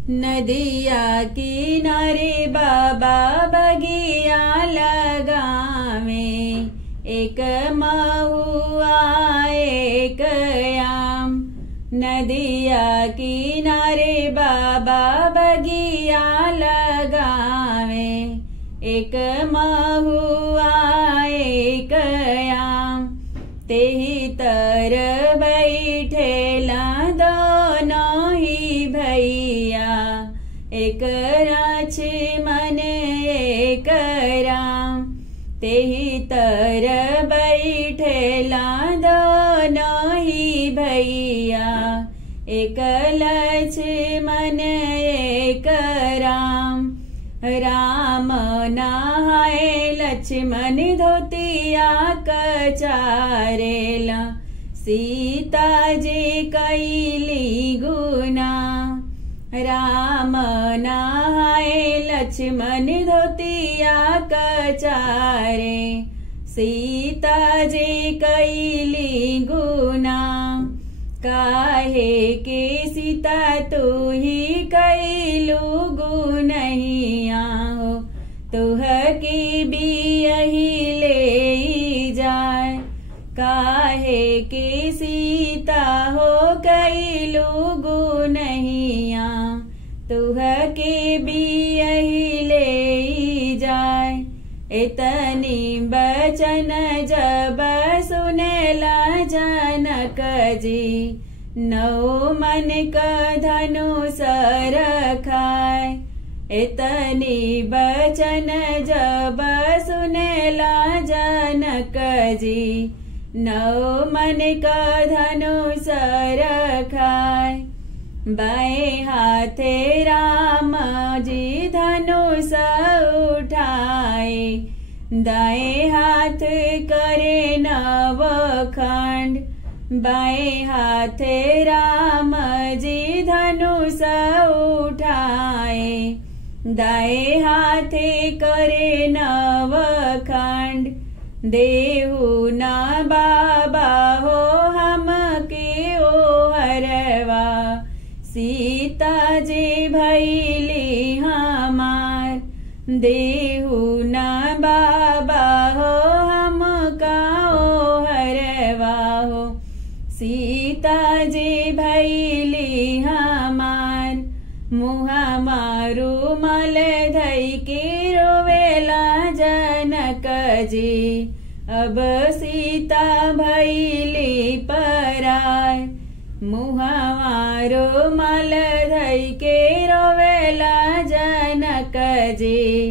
नदिया किनारे बाबा बगिया लगावे, एक महुआ एक आम। नदिया किनारे बाबा बगिया लगावे, एक महुआ एक आम। तेहि तर बैठेला दोनों ही भैया, एक लक्ष्मण एक राम। तेहि तर बैठेला दोनों ही भैया, एक लक्ष्मण एक राम। राम नहाए लक्ष्मण धोतिया कचारेला, सीता जी कैली गुना। राम नहाए लक्ष्मण धोतिया कचारे, सीता जी कैली गुना। काहे के सीता तू ही कैलू गुनहिया हो, तुह की भी यही ले जाए। काहे के सीता हो कैलू गुनहिया, तुह के भी यही ले जाए। इतनी बचन जब सुनेला जनक जी, नौ मन का धनुष रखाए। इतनी बचन जब सुनेला जनक जी, नौ मन का धनुष रखाए। बाएं हाथे राम जी धनुष उठाए, दाएं हाथ करे नवखंड। बाएं हाथे राम जी धनुष उठाए, दाएं हाथे करे नवखंड। देहु न बाबा हो हम के ओ हरवा, सीता जी भैली हमार। देहु न बाबा हो हम का ओ हरवा हो, सीता जी भैली हमार। मुहा मारू मल धई के रोवेला जनक जी, अब सीता भैली पराय। मुहा मारो मल धई के रोवेला जनक जी,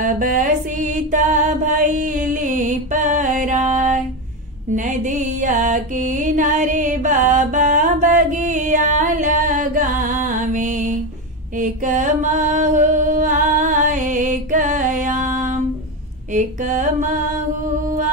अब सीता भैली पराय। नदिया किनारे बाबा बगिया लगावे, एक महुआ एक आम, एक महुआ